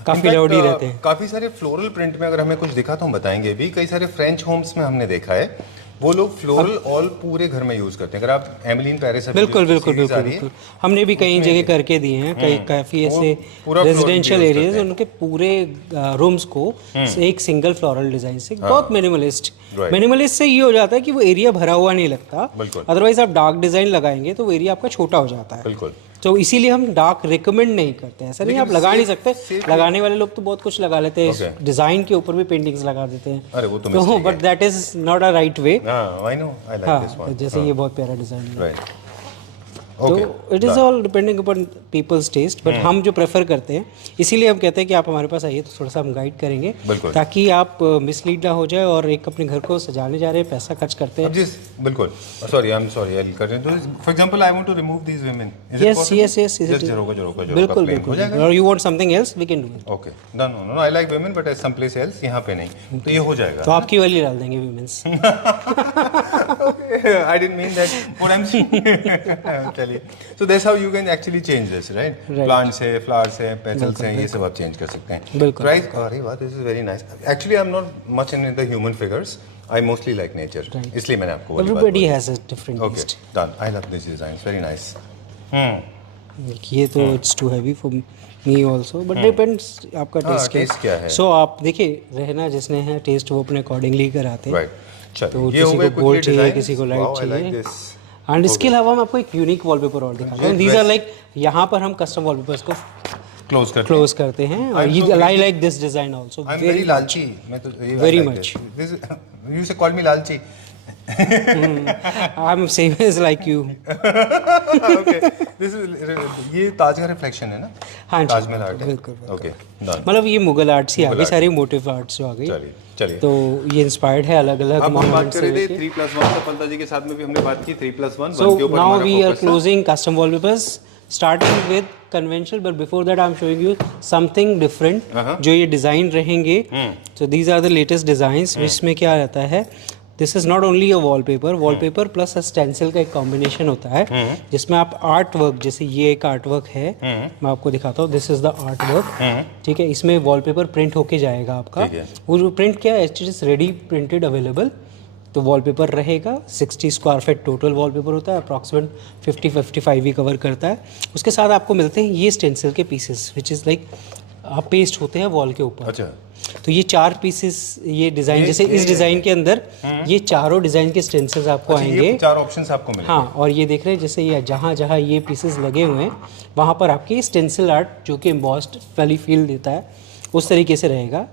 काफी लाउडी रहते हैं। काफी सारे फ्लोरल प्रिंट में अगर हमें कुछ दिखा तो हम बताएंगे भी। कई सारे फ्रेंच होम्स में हमने देखा है वो लोग फ्लोरल ऑल पूरे घर में यूज करते हैं। अगर आप एमिलीन पेरिस बिल्कुल बिल्कुल बिल्कुल बिल्कुल, हमने भी कई जगह करके दिए हैं, कई काफी ऐसे रेजिडेंशियल एरियाज, उनके पूरे रूम्स को एक सिंगल फ्लोरल डिजाइन से, बहुत मिनिमलिस्ट से ये हो जाता है कि वो एरिया भरा हुआ नहीं लगता। अदरवाइज आप डार्क डिजाइन लगाएंगे तो वो एरिया आपका छोटा हो जाता है। बिल्कुल, तो इसीलिए हम डार्क रिकमेंड नहीं करते हैं। ऐसा नहीं आप लगा नहीं सकते, लगाने वाले लोग तो बहुत कुछ लगा लेते हैं, डिजाइन के ऊपर भी पेंटिंग्स लगा देते हैं। अरे वो तो but that is not a right way. I know, I like this one. जैसे ये बहुत प्यारा डिजाइन है, राइट। तो it is all depending upon people's taste, but हम जो प्रेफर करते हैं, इसीलिए हम कहते हैं कि आप हमारे पास आइए तो थोड़ा सा हम गाइड करेंगे, ताकि आप मिसलीड ना हो जाए और एक अपने घर को सजाने जा रहे हैं, पैसा खर्च करते हैं। बिल्कुल, sorry, I am sorry, I कर रहे हैं। तो for example I want to remove these women, yes yes yes, बिल्कुल बिल्कुल, और you want something else, we can do it. Okay, no no no, I like women but some place else, यहाँ पे नहीं, तो ये हो जाएगा। तो आपकी वाली डाल देंगे women's. I didn't mean that. What I'm saying. चलिए. So that's how you can actually change this, right? Plants है, flowers है, petals हैं, ये सब आप change कर सकते हैं. बिल्कुल. Right? अरे वाह, this is very nice. Actually, I'm not much in the human figures. I mostly like nature. इसलिए मैंने आपको बोला. Everybody has a different taste. Okay, done. I love these designs. Very nice. ये तो it's too heavy for me also, but depends आपका test क्या है. So आप देखिए, रहना जिसने है टेस्ट वो अपने accordingly कराते हैं. Right. तो किसी को गोल्ड चाहिए, किसी को लाइट चाहिए, एंड इसके अलावा मैं आपको एक यूनिक वॉलपेपर और दिखाता हूँ। दीज आर लाइक, यहाँ पर हम कस्टम वॉलपेपर्स को क्लोज करते हैं, और ये I like this design also very लालची, मैं तो very much, you say call me लालची, I am same age like you. Okay, this is, ये ताज का रिफ्लेक्शन है ना? हाँ, ताजमहल आर्ट है, बिल्कुल। Okay, done. मतलब ये मुगल आर्ट से आ गई, सारी मोटिव आर्ट्स जो आ गई, चलिए। तो ये इंस्पायर्ड है अलग अलग। अब हम बात कर रहे थे 3+1, सफलता जी के साथ में भी हमने बात की 3+1। So now we are closing custom wallpapers, starting with conventional, but before that I'm showing you something different, जो ये डिज़ाइन रहेंगे। So these are the latest designs, जिसमें क्या रहता है, this is not only a wallpaper plus a stencil का एक combination होता है, जिसमें आप आर्ट वर्क, जैसे ये एक आर्ट वर्क है, मैं आपको दिखाता हूँ, this is the art work, ठीक है। इसमें वॉलपेपर प्रिंट होके जाएगा आपका, वो जो प्रिंट क्या है, it is ready printed available. तो वॉलपेपर रहेगा, 60 स्क्वायर फीट टोटल वॉलपेपर होता है, अप्रॉक्सीमेट 50-55 ही कवर करता है। उसके साथ आपको मिलते हैं ये स्टेंसिल के pieces, which is like paste होते हैं वॉल के ऊपर। अच्छा, तो ये 4 पीसेस, ये डिज़ाइन, जैसे इस डिज़ाइन के अंदर ये चारों डिज़ाइन के स्टेंसिल्स आपको आएंगे, ये 4 ऑप्शंस आपको मिलेंगे। हाँ, और ये देख रहे हैं, जैसे ये जहाँ जहाँ ये पीसेस लगे हुए हैं, वहाँ पर आपके स्टेंसिल आर्ट जो कि एम्बॉस्ड वाली फील देता है, उस तरीके से रहेगा।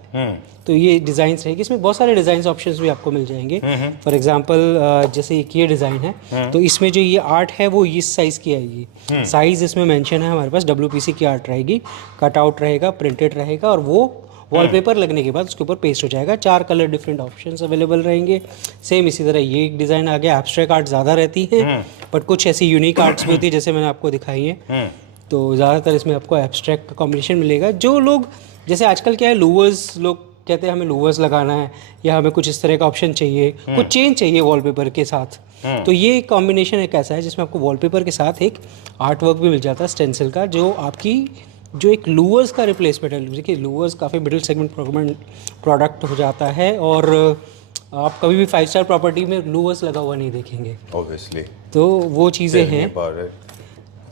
तो ये डिज़ाइंस रहेगी, इसमें बहुत सारे डिज़ाइन ऑप्शंस भी आपको मिल जाएंगे। फॉर एग्जांपल जैसे एक ये डिज़ाइन है, तो इसमें जो ये आर्ट है वो इस साइज़ की आएगी, साइज़ इसमें मेंशन है हमारे पास, WPC की आर्ट रहेगी, कट आउट रहेगा, प्रिंटेड रहेगा, और वो वॉलपेपर लगने के बाद उसके ऊपर पेस्ट हो जाएगा। 4 कलर डिफरेंट ऑप्शंस अवेलेबल रहेंगे। सेम इसी तरह ये एक डिज़ाइन आ गया, एब्स्ट्रैक्ट आर्ट ज़्यादा रहती है, बट कुछ ऐसी यूनिक आर्ट्स भी होती है, जैसे मैंने आपको दिखाई है। तो ज़्यादातर इसमें आपको एब्स्ट्रैक्ट का कॉम्बिनेशन मिलेगा। जो लोग, जैसे आजकल क्या है, लूवर्स, लोग कहते हैं हमें लूवर्स लगाना है, या हमें कुछ इस तरह का ऑप्शन चाहिए, कुछ चेंज चाहिए वॉलपेपर के साथ, तो ये कॉम्बिनेशन एक ऐसा है जिसमें आपको वॉलपेपर के साथ एक आर्ट वर्क भी मिल जाता है स्टेंसिल का, जो आपकी जो एक लूवर्स का रिप्लेसमेंट है। देखिए, लूवर्स काफ़ी मिडिल सेगमेंट प्रोडक्ट हो जाता है, और आप कभी भी 5 स्टार प्रॉपर्टी में लूवर्स लगा हुआ नहीं देखेंगे, ऑब्वियसली। तो वो चीज़ें हैं,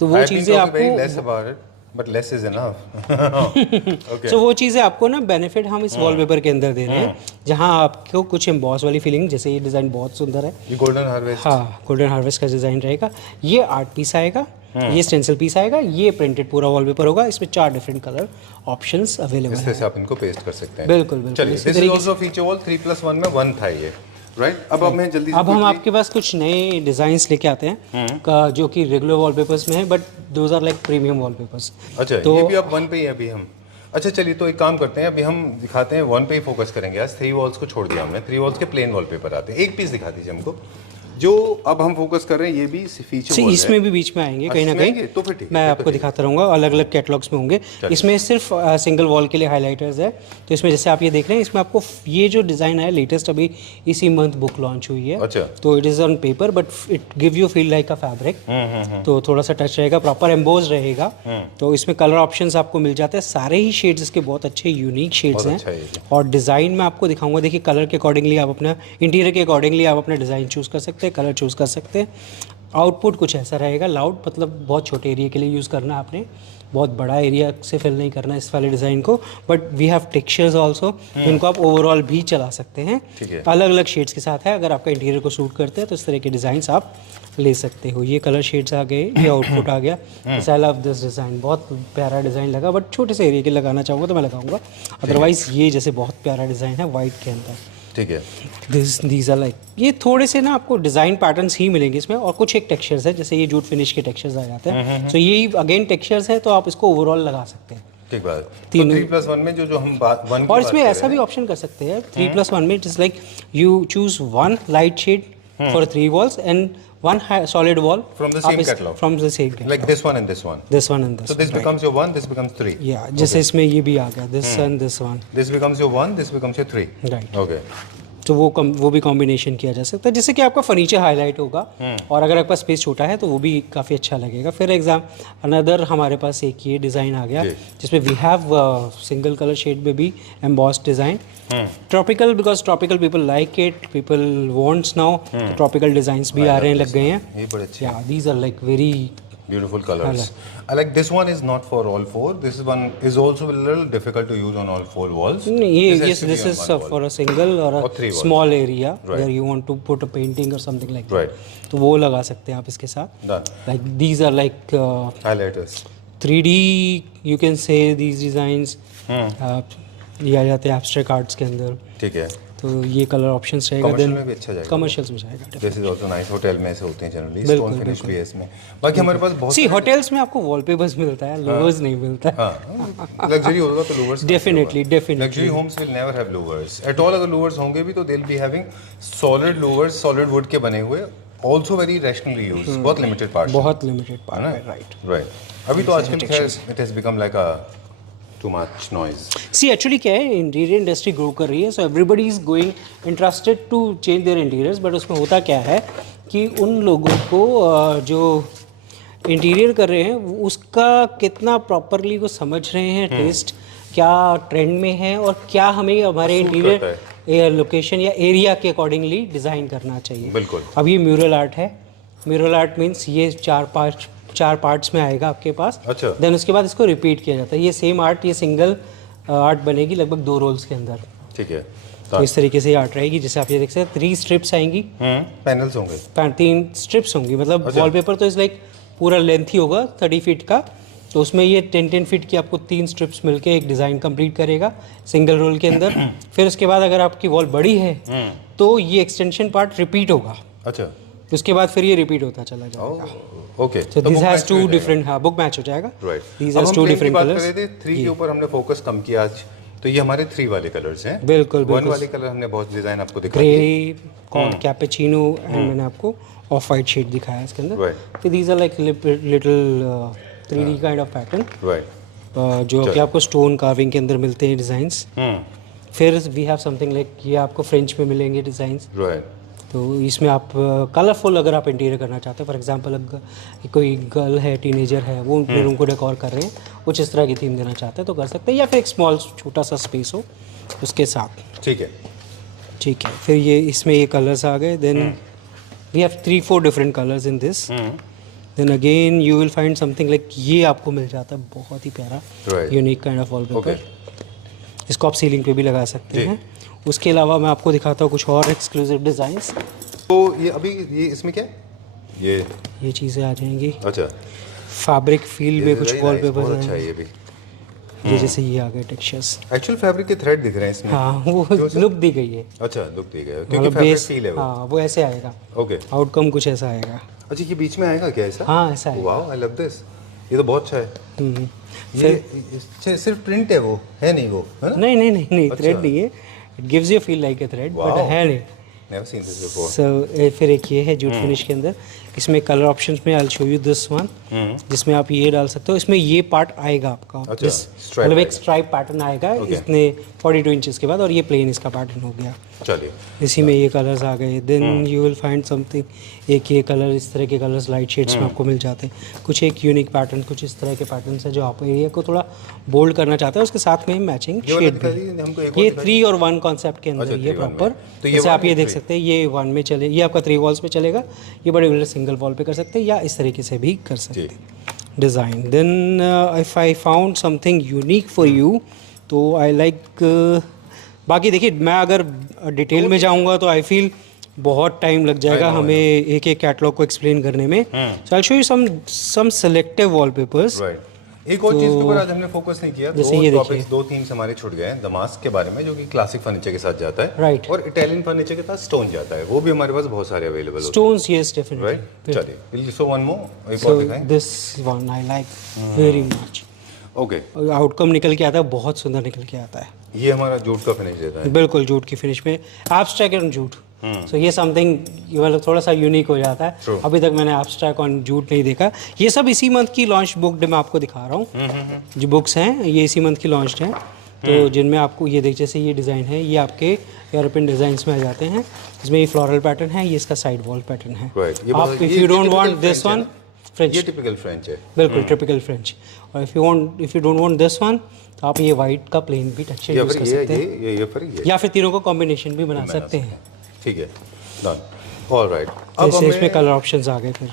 तो वो चीज़ें आपको, but less is enough. Okay. So वो चीज़ें आपको ना बेनिफिट हम इस वॉलपेपर के अंदर दे रहे हैं, जहाँ आपको कुछ एम्बॉस वाली फीलिंग, जैसे ये डिज़ाइन बहुत सुंदर है, ये गोल्डन हार्वेस्ट, हाँ, गोल्डन हार्वेस्ट का डिज़ाइन रहेगा। ये आर्ट पीस आएगा, ये स्टेंसिल पीस आएगा, ये प्रिंटेड पूरा वॉलपेपर होगा। इसमें 4 डिफरेंट कलर ऑप्शंस अवेलेबल हैं, इससे आप इनको पेस्ट कर सकते हैं। बिल्कुल बिल्कुल। चलिए, this is also feature wall 3+1 में 1 था ये, राइट। अब मैं जल्दी से, अब हम आपके पास कुछ नए डिज़ाइंस लेके आते हैं, का जो कि रेगुलर वॉलपेपर्स में है, but those are like premium wallpapers. अच्छा, तो ये भी अब 1 पे ही अभी हम, अच्छा चलिए, तो एक काम करते हैं, अभी हम दिखाते हैं 1 पे ही फोकस करेंगे। आज 3 वॉल्स को छोड़ दिया हमने, 3 वॉल्स के प्लेन वॉलपेपर आते हैं। एक पीस दिखा दीजिए हमको, जो अब हम फोकस कर रहे हैं, ये भी फीचर वॉल है। इसमें भी बीच में आएंगे कहीं ना कहीं, तो फिर ठीक है, मैं आपको दिखाता रहूँगा, अलग अलग कैटलॉग्स में होंगे। इसमें सिर्फ सिंगल वॉल के लिए हाइलाइटर्स है, तो इसमें जैसे आप ये देख रहे हैं, इसमें आपको ये जो डिज़ाइन है लेटेस्ट, अभी इसी मंथ बुक लॉन्च हुई है। अच्छा, तो it is on paper, but it give you feel like a fabric, तो थोड़ा सा टच रहेगा, प्रॉपर एम्बोज रहेगा। तो इसमें कलर ऑप्शंस आपको मिल जाते हैं, सारे ही शेड्स इसके बहुत अच्छे यूनिक शेड्स हैं, और डिज़ाइन में आपको दिखाऊंगा। देखिए, कलर के अकॉर्डिंगली आप अपना, इंटीरियर के अकॉर्डिंगली आप अपना डिज़ाइन चूज़ कर सकते हैं, कलर चूज़ कर सकते हैं। आउटपुट कुछ ऐसा रहेगा, लाउड, मतलब बहुत छोटे एरिया के लिए यूज़ करना है आपने, बहुत बड़ा एरिया से फिल नहीं करना इस वाले डिज़ाइन को, but we have textures also, जिनको आप ओवरऑल भी चला सकते हैं, अलग अलग शेड्स के साथ है। अगर आपका इंटीरियर को सूट करते हैं तो इस तरह के डिज़ाइंस आप ले सकते हो। ये कलर शेड्स आ गए, ये आउटपुट आ गया। आई लव दिस डिज़ाइन, बहुत प्यारा डिज़ाइन लगा, बट छोटे से एरिया के लगाना चाहूँगा तो मैं लगाऊंगा, अदरवाइज़ ये जैसे बहुत प्यारा डिज़ाइन है वाइट के अंदर, ठीक है। दीज आर लाइक, ये थोड़े से ना आपको डिज़ाइन पैटर्न्स ही मिलेंगे इसमें, और कुछ एक टेक्सचर्स है, जैसे ये जूट फिनिश के टेक्सचर्स आ जाते हैं। सो ये अगेन टेक्सचर्स है, तो आप इसको ओवरऑल लगा सकते हैं। ठीक बात। तो 3+1 में जो हम बात 1 और इसमें ऐसा भी ऑप्शन कर सकते हैं 3+1 में, just like you choose 1 light shade for 3 walls and 1 solid wall from the same catalog. From the same catalog. Like this one and this one. This one and this. So this becomes your 1, this becomes 3. Yeah, जैसे इसमें ये भी आ गया, this and this one. This becomes your 1, this becomes your 3. Right. Okay. तो वो भी combination किया जा सकता है, जिससे कि आपका फर्नीचर हाईलाइट होगा, और अगर आपका स्पेस छोटा है तो वो भी काफ़ी अच्छा लगेगा। फिर अनदर हमारे पास एक ये डिज़ाइन आ गया, जिसमें we have single colour shade में भी embossed design, tropical, because tropical people like it, people wants now, tropical designs भी आ रहे हैं, लग गए हैं। ये बड़े अच्छे। या these are like very beautiful colors. I like this one is not for all 4. This one is also a little difficult to use on all 4 walls. This is for a single or a small area where you want to put a painting or something like that. Right. तो वो लगा सकते हैं आप इसके साथ। Done. Like these are like Highlighters. 3D you can say these designs ये आ जाते हैं abstract arts के अंदर। ठीक है। तो ये कलर ऑप्शंस रहेगा, कमर्शियल में भी अच्छा जाएगा। कमर्शियल्स में जाएगा। This is also nice. Hotel में ऐसे होते हैं जनरली, स्टोन फिनिश भी है इसमें। बाकी हमारे पास बहुत होटल्स में आपको वॉलपेपर्स मिलता है, लोवर्स नहीं मिलता है। हां, लग्जरी होगा तो louvres definitely luxury homes will never have louvres at all. अगर लोवर्स होंगे भी तो they will be having solid louvres, solid wood के बने हुए, आल्सो वेरी रैशनली यूज्ड, बहुत लिमिटेड पार्ट्स, बहुत लिमिटेड पार्ट, राइट। अभी तो आजकल खैर it has become like a too much noise. See, actually क्या है, इंटीरियर इंडस्ट्री ग्रो कर रही है, so everybody is going interested to change their interiors, but उसमें होता क्या है कि उन लोगों को जो इंटीरियर कर रहे हैं उसका कितना प्रॉपरली वो समझ रहे हैं, टेस्ट क्या ट्रेंड में है, और क्या हमें हमारे इंटीरियर लोकेशन या एरिया के अकॉर्डिंगली डिज़ाइन करना चाहिए। बिल्कुल। अब ये म्यूरल आर्ट है, म्यूरल आर्ट मीन्स ये चार पार्ट्स में आएगा आपके पास। अच्छा। देन उसके बाद इसको रिपीट किया जाता है, ये सेम आर्ट, ये सिंगल आर्ट बनेगी लगभग 2 रोल्स के अंदर। ठीक है। तो इस तरीके से ये आर्ट रहेगी, जैसे आप ये देख सकते हैं 3 स्ट्रिप्स आएंगी, पैनल्स होंगे, 3 स्ट्रिप्स होंगी, मतलब वॉलपेपर तो इस लाइक पूरा लेंथ ही होगा 30 फीट का, तो उसमें ये 10 फीट की आपको 3 स्ट्रिप्स मिलके एक डिज़ाइन कंप्लीट करेगा सिंगल रोल के अंदर। फिर उसके बाद अगर आपकी वॉल बड़ी है तो ये एक्सटेंशन पार्ट रिपीट होगा। अच्छा। उसके बाद फिर ये रिपीट होता चला जाएगा। Okay, so this has 2 different, हाँ बुक मैच हो जाएगा। Right. These has 2 different colours. 3 के ऊपर हमने फोकस कम किया आज, तो ये हमारे 3 वाले कलर्स हैं। बिल्कुल 1 वाले कलर हमने बहुत डिजाइन आपको दिखाई, ग्रे, कैपेचिनो, एंड मैंने आपको ऑफ वाइट शेड दिखाया इसके अंदर। तो these are like little 3D kind of pattern, right, जो कि आपको स्टोन कार्विंग के अंदर मिलते हैं डिजाइंस। फिर वी हैव समथिंग लाइक ये आपको फ्रेंच में मिलेंगे डिजाइंस, राइट। तो इसमें आप कलरफुल अगर आप इंटीरियर करना चाहते हैं, फॉर एग्जांपल अगर कोई गर्ल है, टीनेजर है, वो अपने रूम को डेकोर कर रहे हैं, कुछ इस तरह की थीम देना चाहते हैं तो कर सकते हैं, या फिर एक स्मॉल छोटा सा स्पेस हो उसके साथ। ठीक है। ठीक है। फिर ये इसमें ये कलर्स आ गए, then we have 3-4 different colours in this. Then again you will find something like ये आपको मिल जाता है, बहुत ही प्यारा यूनिक काइंड ऑफ वॉलपेपर। इसको आप सीलिंग पे भी लगा सकते हैं। उसके अलावा मैं आपको दिखाता हूँ कुछ और एक्सक्लूसिव डिज़ाइंस। तो ये अभी ये इसमें क्या है, ये चीज़ें आ जाएंगी। अच्छा। फैब्रिक फील में कुछ वॉलपेपर अच्छा है ये भी, ये जैसे ये आ गए टेक्सचर्स, एक्चुअल फैब्रिक के थ्रेड दिख रहे हैं इसमें। हाँ, वो लुक दी गई है। अच्छा, लुक दी गई है क्योंकि फैब्रिक फील है वो। हाँ, वो ऐसे आएगा। ओके, आउटकम कुछ ऐसा आएगा। अच्छा, ये बीच में आएगा क्या ऐसा? हाँ, ऐसा है। वाओ, आई लव दिस, ये तो बहुत अच्छा है। ये सिर्फ प्रिंट है, वो है नहीं, वो है ना? नहीं, थ्रेड नहीं है, it gives you feel like a thread, but है नहीं। Never seen this before. So फिर एक ये है जूट फिनिश के अंदर, इसमें कलर ऑप्शंस में I will show you this one, जिसमें आप ये डाल सकते हो। इसमें ये पार्ट आएगा आपका, मतलब एक स्ट्राइप पैटर्न आएगा इसने 42 इंचेस के बाद, और ये प्लेन इसका पैटर्न हो गया। चलिए, इसी में ये कलर्स आ गए। Then you will find something, एक ये कलर, इस तरह के कलर्स लाइट शेड्स में आपको मिल जाते हैं। कुछ एक यूनिक पैटर्न, कुछ इस तरह के पैटर्न्स है जो आप एरिया को थोड़ा बोल्ड करना चाहते हैं, उसके साथ में मैचिंग शेड भी। ये 3 और 1 कॉन्सेप्ट के अंदर ये प्रॉपर, जैसे आप ये देख सकते हैं, ये 1 में चले, ये आपका 3 वॉल्स पे चलेगा, ये बड़े बड़े सिंगल वॉल पे कर सकते हैं, या इस तरीके से भी कर सकते हैं design. Then if I found something unique for you, तो आई लाइक, बाकी देखिए मैं अगर डिटेल में जाऊंगा तो आई फील बहुत टाइम लग जाएगा हमें एक कैटलॉग को एक्सप्लेन करने में। So I show you some selective wallpapers. एक और चीज के ऊपर आज हमने फोकस नहीं किया, जैसे ये दो देखिए। टॉपिक्स 2 थीम्स हमारे छूट गए हैं दमास्क के बारे में, जो कि क्लासिक फर्नीचर के साथ जाता है, Right. और इटालियन फर्नीचर के साथ स्टोन जाता है, वो भी हमारे पास बहुत सारे अवेलेबल होते स्टोन्स, यस हैं, डेफिनेटली। राइट? चलिए, विल सो वन मोर, एक सो और दिखाएं। This one I like very much. Okay, outcome निकल के आता है, बहुत सुंदर निकल के आता है। ये हमारा जूट का फिनिश देता है। बिल्कुल जूट की फिनिश में, एब्स्ट्रैक्ट एंड जूट। सो ये समथिंग मतलब थोड़ा सा यूनिक हो जाता है। True. अभी तक मैंने एब्स्ट्रैक्ट ऑन जूट नहीं देखा। ये सब इसी मंथ की लॉन्च बुक मैं आपको दिखा रहा हूँ। जो बुक्स हैं ये इसी मंथ की लॉन्च हैं, तो जिनमें आपको ये देख, जैसे ये डिज़ाइन है, ये आपके यूरोपियन डिज़ाइंस में आ जाते हैं। इसमें ये फ्लोरल पैटर्न है, ये इसका साइड वॉल पैटर्न है। Right. ये आप बहुत- इफ़ ये you don't typical want this French है वन, ना? फ्रेंच, ये टिपिकल फ्रेंच है। बिल्कुल टिपिकल फ्रेंच। और if you don't want this one, तो आप ये वाइट का प्लेन भी टेक्सचर या यूज़ फिर कर सकते हैं, ये फिर ये या फिर तीनों को कॉम्बिनेशन भी बना सकते हैं। ठीक है, डन, ऑलराइट। अब जैसे इसमें हमें कलर ऑप्शंस आ गए फिर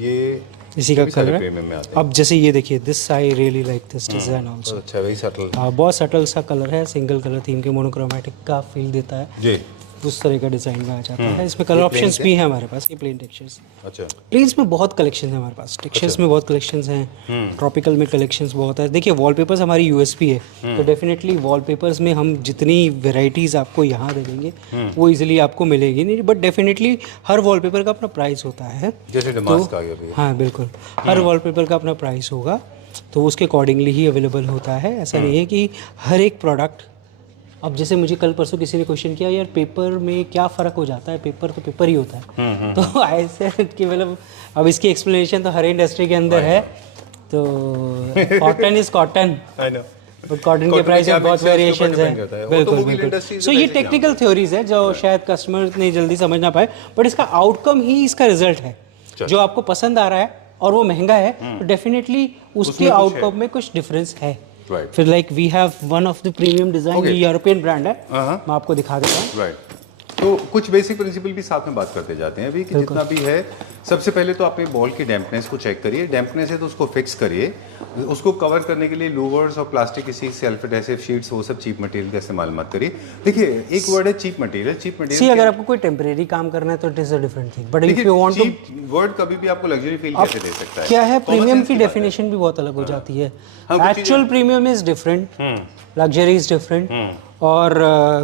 ये इसी का भी सारे कलर प्रीमियम में है। आते हैं। अब जैसे ये देखिए, this I really like this design also. बहुत अच्छा है, वही सटल बहुत सटल सा कलर है, सिंगल कलर थीम के मोनोक्रोमैटिक का फील देता है, जी। उस तरह का डिजाइन में आ जाता है। इसमें कलर ऑप्शंस भी हैं हमारे पास, ये प्लेन टेक्सचर्स। अच्छा, प्लेन्स में बहुत कलेक्शन है हमारे पास, टेक्सचर्स में बहुत कलेक्शंस हैं, ट्रॉपिकल में कलेक्शंस बहुत है। देखिए वॉलपेपर्स हमारी यूएसपी है, तो डेफिनेटली वॉलपेपर्स में हम जितनी वेराइटीज़ आपको यहाँ दे देंगे वो इजीली आपको मिलेगी नहीं, बट डेफिनेटली हर वॉलपेपर का अपना प्राइस होता है। जैसे डमास्क आ गया भैया। हाँ बिल्कुल, हर वॉलपेपर का अपना प्राइस होगा, तो उसके अकॉर्डिंगली ही अवेलेबल होता है। ऐसा नहीं है कि हर एक प्रोडक्ट, अब जैसे मुझे कल परसों किसी ने क्वेश्चन किया, यार पेपर में क्या फ़र्क हो जाता है, पेपर तो पेपर ही होता है। तो ऐसे कि मतलब अब इसकी एक्सप्लेनेशन तो हर इंडस्ट्री के अंदर है। तो cotton is cotton, I know, but cotton के प्राइस में बहुत वेरिएशंस है। बिल्कुल बिल्कुल। सो ये टेक्निकल थ्योरीज है जो शायद कस्टमर इतनी जल्दी समझ ना पाए, बट इसका आउटकम ही इसका रिजल्ट है। जो आपको पसंद आ रहा है और वो महंगा है, तो डेफिनेटली उसके आउटकम में कुछ डिफरेंस है। राइट, फिर like we have one of the premium design, ये यूरोपियन ब्रांड है, मैं आपको दिखा देता हूँ। राइट। तो कुछ बेसिक प्रिंसिपल भी साथ में बात करते जाते हैं अभी, कि जितना भी है, सबसे पहले तो आपने बॉल की डैम्पनेस को चेक करिए। डैम्पनेस है तो उसको फिक्स करिए। उसको कवर करने के लिए लूवर्स और प्लास्टिक किसी सेल्फ एडहेसिव शीट्स, वो सब चीप मटेरियल का इस्तेमाल मत करिए। देखिए, एक वर्ड है चीप मटेरियल। चीप मटेरियल सी अगर आपको कोई टेम्परेरी काम करना है तो it is a different thing, but if you want to, word कभी भी आपको लग्जरी फील कैसे दे सकता है? क्या है, प्रीमियम की डेफिनेशन भी बहुत अलग हो जाती है। Actual premium is different, luxury is different, और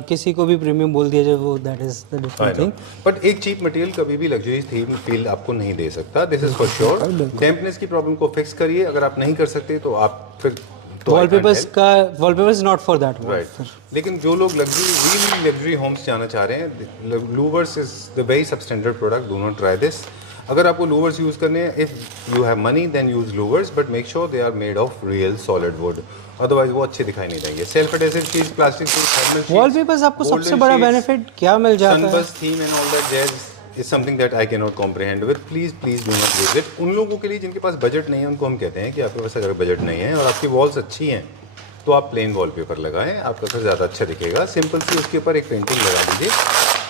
किसी को भी प्रीमियम बोल दिया जाए, वो that is the different thing. But एक चीप मटेरियल कभी भी लग्जरी थीम फील आपको नहीं दे सकता, this is for sure. Dampness की प्रॉब्लम को फिक्स करिए। अगर आप नहीं कर सकते तो आप फिर wallpapers is not for that, right. लेकिन जो लोग रियली लग्जरी होम्स जाना चाह रहे हैं, louvres is the very substandard product, do not try this. अगर आपको लूवर्स यूज करने हैं, if you have money then use louvres, but make sure they are made of real solid wood, otherwise वो अच्छे दिखाई नहीं देंगे। Self adhesive sheets, plastic sheets, wallpapers आपको सबसे बड़ा बेनिफिट क्या मिल जाता है? Sunburst theme and all that jazz is something that I cannot comprehend with. Please do not use it. उन लोगों के लिए जिनके पास बजट नहीं है, उनको हम कहते हैं कि आपके पास अगर बजट नहीं है और आपकी वॉल्स अच्छी हैं, तो आप प्लेन वॉलपेपर लगाएं, आपका घर ज़्यादा अच्छा दिखेगा। सिंपल सी उसके ऊपर एक पेंटिंग लगा दीजिए,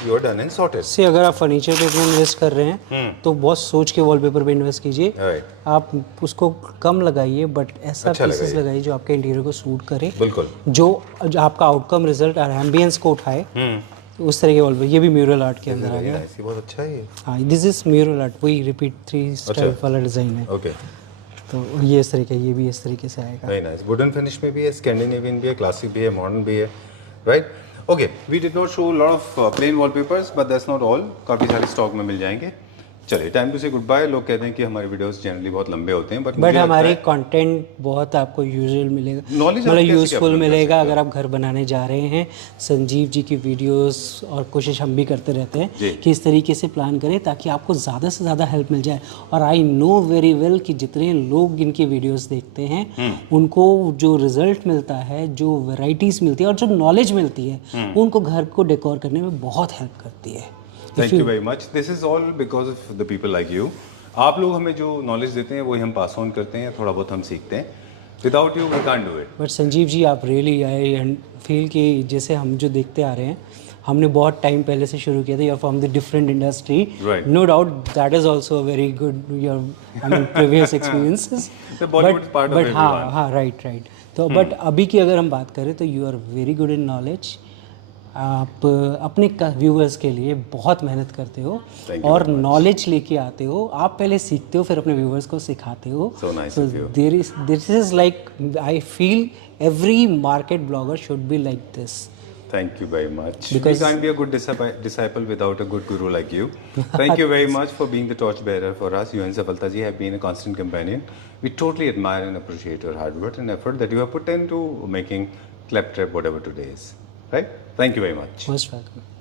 you are done and sorted. से अगर आप फर्नीचर पे इतना इन्वेस्ट कर रहे हैं तो बहुत सोच के वॉलपेपर पे इन्वेस्ट कीजिए। Right. आप उसको कम लगाइए, बट ऐसा अच्छा पीसेस लगाइए जो आपके इंटीरियर को सूट करे, बिल्कुल, जो आपका आउटकम रिजल्ट और एम्बियंस को उठाए, उस तरह के वॉलपेपर। ये भी म्यूरल आर्ट के अंदर आ गया। Nice, ये बहुत अच्छा है ये। हाँ, दिस इज म्यूरल आर्ट, वही रिपीट 3 स्टाइल वाला डिज़ाइन है। ओके, तो ये इस तरीके, ये भी इस तरीके से आएगा। Very nice. वुडन फिनिश में भी है, स्कैंडिनेवियन भी है, क्लासिक भी है, मॉडर्न भी है, right? Okay, we did not show lot of plain wallpapers, but that's not all. काफ़ी सारे स्टॉक में मिल जाएंगे। चलिए, time to say goodbye. लोग कहते हैं कि हमारे वीडियोस जनरली बहुत लंबे होते हैं, बट हमारी कंटेंट बहुत आपको यूजुअल मिलेगा, Knowledge मतलब आप कैसे यूजफुल upload कर मिलेगा। अगर आप घर बनाने जा रहे हैं, संजीव जी की वीडियोस और कोशिश हम भी करते रहते हैं कि इस तरीके से प्लान करें ताकि आपको ज़्यादा से ज़्यादा हेल्प मिल जाए। और आई नो वेरी वेल कि जितने लोग इनकी वीडियोस देखते हैं उनको जो रिजल्ट मिलता है, जो वैरायटीज़ मिलती है और जो नॉलेज मिलती है, उनको घर को डेकोर करने में बहुत हेल्प करती है। Thank you very much. This is all because of the people like you. आप लोग हमें जो नॉलेज देते हैं वही हम पास ऑन करते हैं, थोड़ा बहुत हम सीखते हैं। Without you we can't do it. But Sanjeev ji, आप रियली आई फील कि जैसे हम जो देखते आ रहे हैं, हमने बहुत टाइम पहले से शुरू किया था, you from the different industry, no doubt that is also very good your I mean previous experiences, but हाँ राइट। तो बट अभी की अगर हम बात करें तो you are very good in knowledge, आप अपने व्यूअर्स के लिए बहुत मेहनत करते हो Thank you और very much. नॉलेज लेके आते हो। आप पहले सीखते हो फिर अपने व्यूअर्स को सिखाते हो। So nice of you. This is like I feel every market blogger should be like this. Thank you very much. Because- we can't be a good disciple without a good guru like you. Thank you very much for being the torchbearer for us. You and Safalta ji have been a constant companion. We totally admire and appreciate your hard work and effort that you have put into making Claptrap whatever today is. Right? Thank you very much. Most welcome.